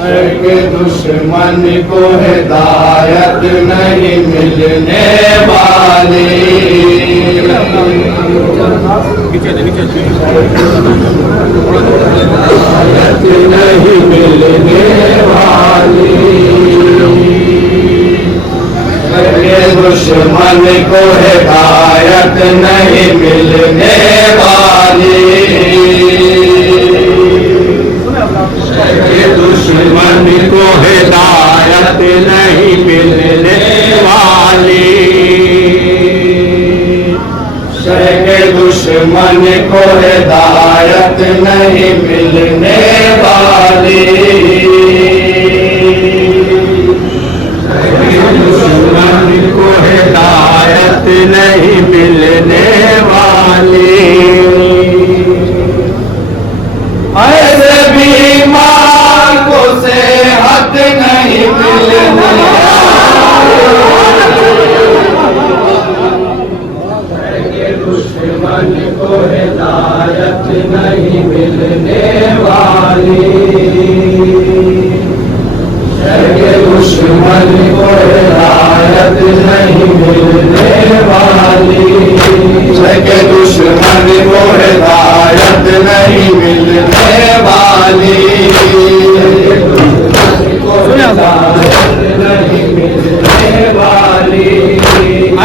के दुश्मन को हिदायत नहीं मिलने वाली, हिदायत नहीं मिलने वाली, के दुश्मन को हिदायत नहीं मिलने वाली, दुश्मन को हिदायत नहीं मिलने वाली, के दुश्मन को हिदायत नहीं मिलने वाली, दुश्मन को हिदायत नहीं मिलने वाली, ऐसे बीमार को सेहत नहीं मिलने, दुश्मन को हिदायत नहीं मिलने वाली, दुश्मन को हिदायत नहीं मिलने वाली, के दुश्मन को हिदायत नहीं मिलने वाली, नहीं मिलने वाली,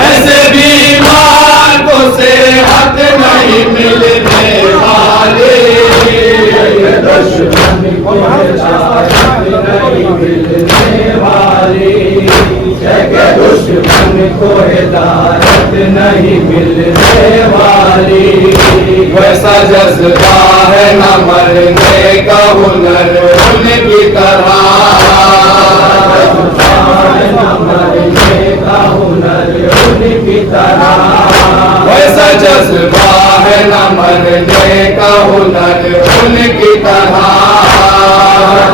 ऐसे बीमार को सेहत नहीं मिलने वाली, दुश्मन को हिदायत नहीं मिलने वाली, दुश्मन को हिदायत नहीं मिलने वाली, वैसा जज्बा है न मरने का हुनर उनकी तरह, न मरने का हुनर उनकी तरह, वैसा जज्बा है न मरने का हुनर उनकी तरह,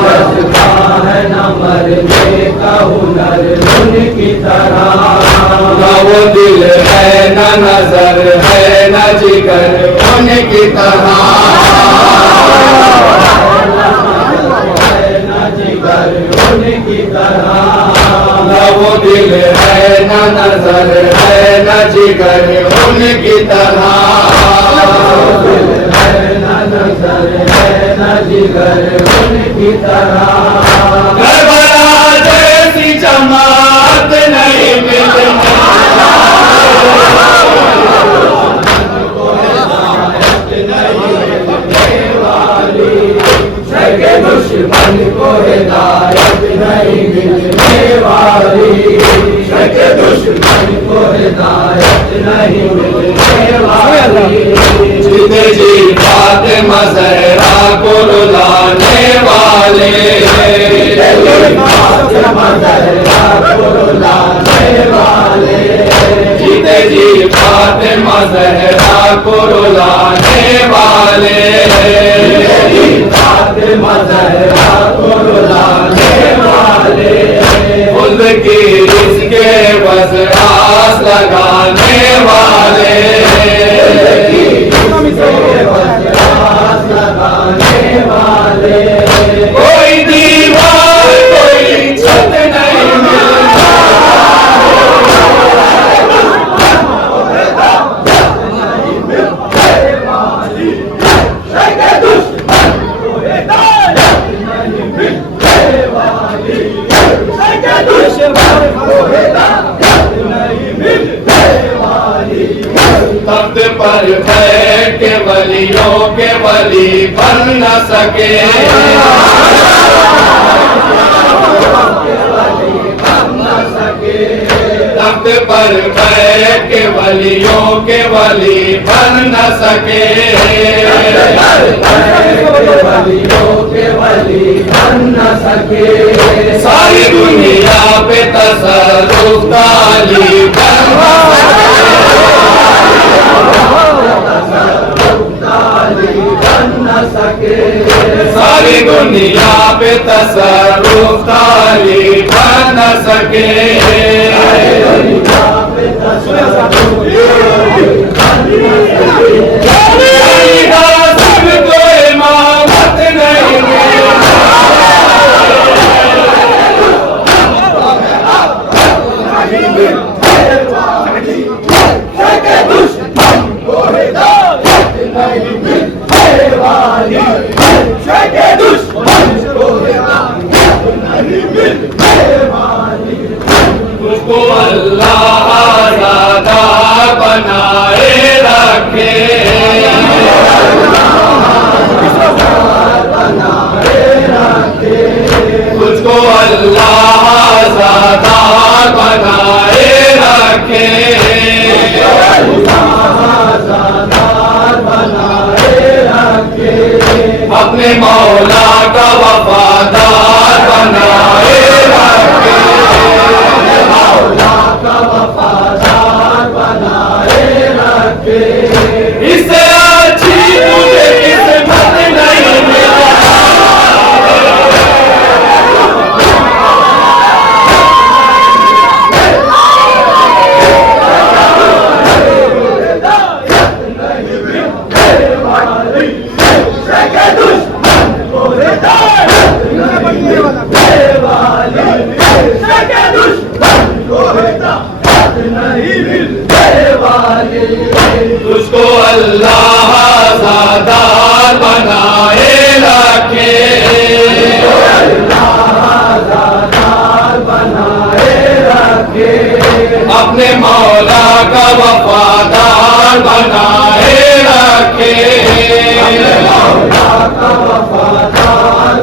जज्बा है न मरने का हुनर उनकी तरह, न वो दिल है न नजर है न जिगर उनकी तरह, न जिगर उनकी तरह, न वो दिल है न नजर है न जिगर उनकी तरह, न नजर है न जिगर उनकी तरह, करबला जैसी जमात नहीं मिलने, दुश्मन को हिदायत नहीं मिलने वाली, के दुश्मन को हिदायत नहीं मिलने वाली, जिते जी फातिमा ज़हरा को रुलाने वाले, फातिमा ज़हरा को रुलाने वाले, जिते जी फातिमा ज़हरा को रुलाने वाले, फातिमा ज़हरा को रुलाने वाले, उनकी रिज़्क़े बस आस लगाने वाले, आस लगाने वाले, कोई दीवार कोई छत नहीं मिलता, तख्त पर बैठ के वलियों के वली बन न सके, तख्त पर बैठ के वलियों के वली बन न सके, वलियों के वली बन न सके, सारी दुनिया पे तसल्लुत तालिब बन न सके, सारी दुनिया पे तसल्लुत तालिब बन न सके, सबको इमामत नहीं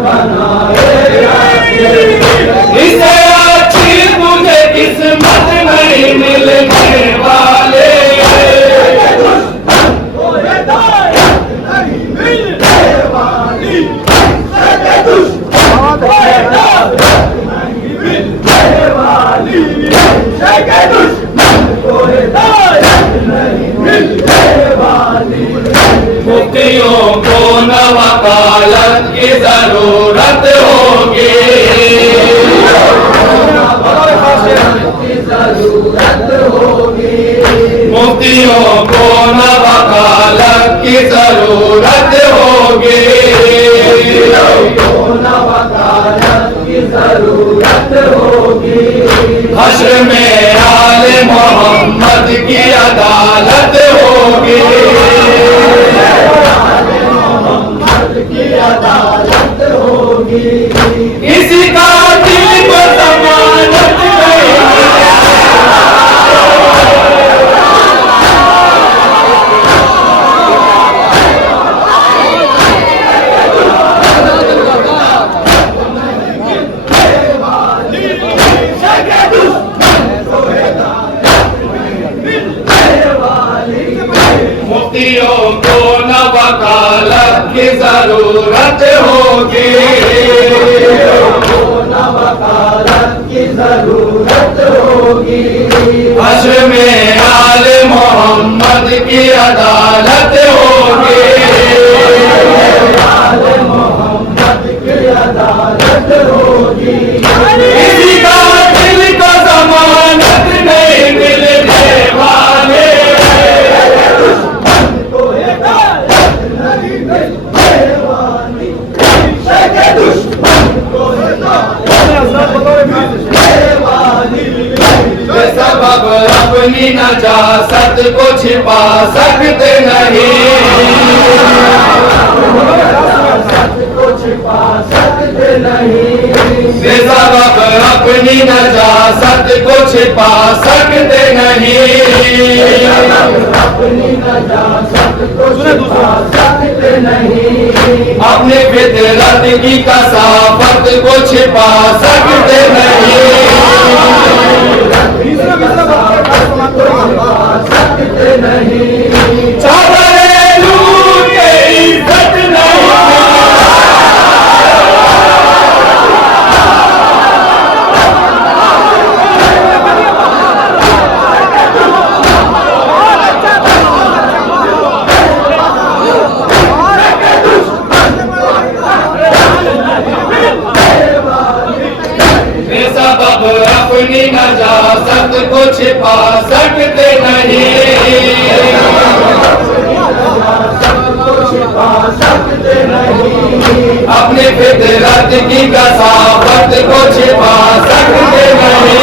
बनाए इससे अच्छी तुझे किस्मत नहीं मिलने वाले मुफ्तियों को न वकालत की जरूरत होगी मुफ्तियों को न वकालत की जरूरत होगी हश्र में आले मोहम्मद की अदालत होगी किसी का दिल को जमानत नहीं मुफ्तियों को न वकालत की जरूरत होगी हश्र में आले मोहम्मद की अदालत होगी किसी का दिल को जमानत नहीं मिलने वाले सबब अपनी नजासत को छिपा सकते नहीं सबब अपनी नजासत को छिपा सकते नहीं अपने फितरत की कसाफत को छिपा सकते नहीं चादरे लूट के इज्जत नहीं सबब अपनी नजासत को छिपा सकते नहीं अपने फितरत की कसाफत को छिपा सकते नहीं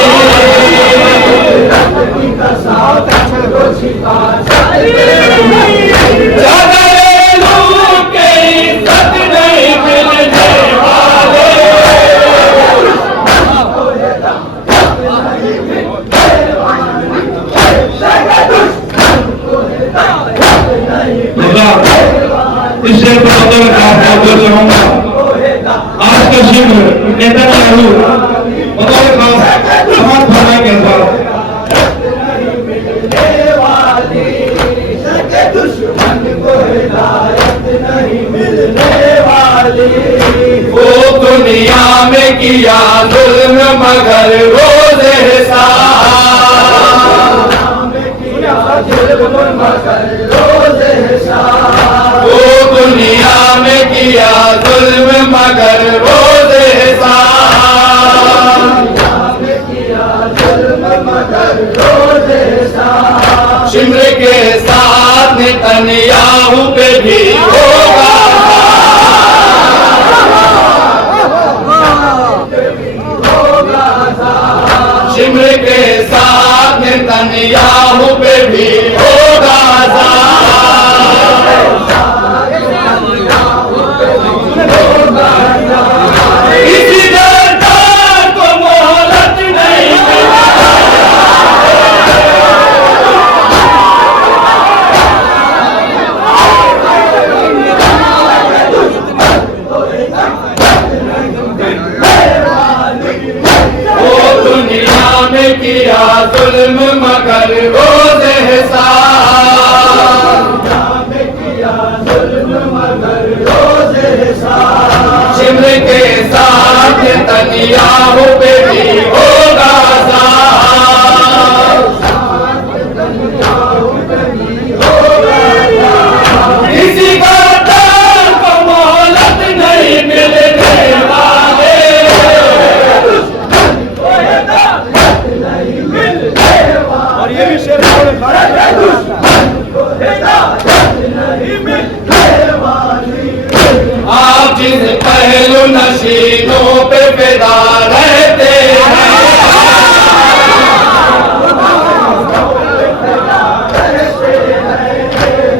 चादरे लूट के इज्जत नहीं मिलने वाले इस शेर को बतौर खास चाहूंगा आज का शिविर नेतन्याहू बतौर खास समाज फरमाए के साथ वो दुनिया में किया जुल्म मगर रोज वो दुनिया में किया जुल्म मगर रोज शिमर के साथ नेतन्याहू पे भी होगा शिमर के साथ नेतन्याहू पे भी होगा किसी सरकार को मोहलत नहीं वो दुनिया में किया जुल्म मगर रोज़ हिसाब, शिमर के साथ तनियाहू पे भी होगा साथ, किसी गद्दार को मोहलत नहीं मिलने वाले, और ये भी शेर आप जिस पहलू नशीनों पे फिदा रहते हैं,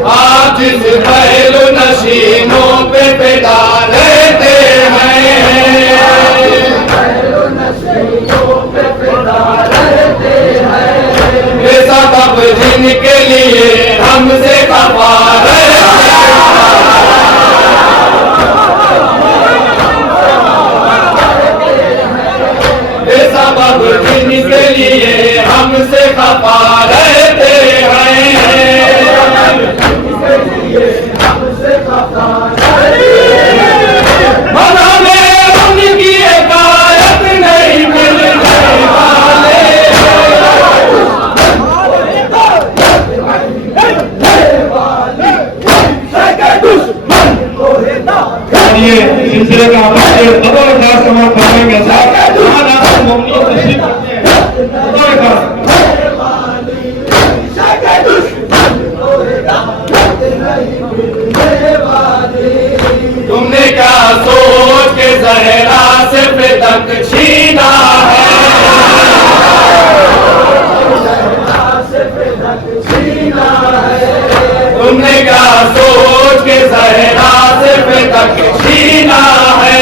आप जिस पहलू नशीनों पे फिदा रहते हैं, ये सबब जिनके लिए हमसे खफा रहते हैं, सबब जिनके लिए हमसे खफा रहते हैं, मना में उनकी हिदायत नहीं मिलने वाले, ये सिलसिले का आपसे बदौल खास समाज फरमाएंगे साहब तुमने क्या सोच के जहरा से फिदक छीना है, तुमने क्या सोच के जहरा से फिदक छीना है,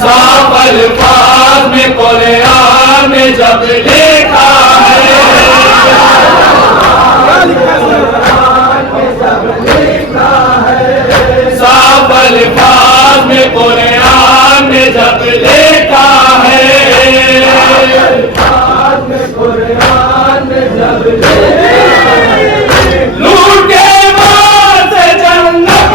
साफ अल्फाज में कुरान में जब लिखा है, साफ अल्फाज में कुरान में जब लिखा है, लूट के माल से जन्नत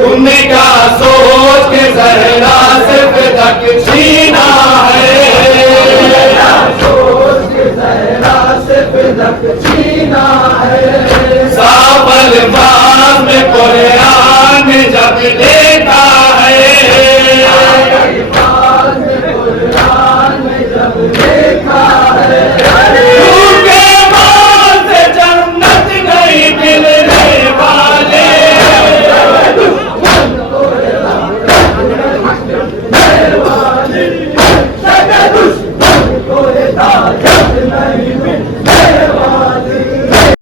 तुमने क्या सोच के जहरा से फिदक छीना है, साफ अल्फाज में कुरान में जब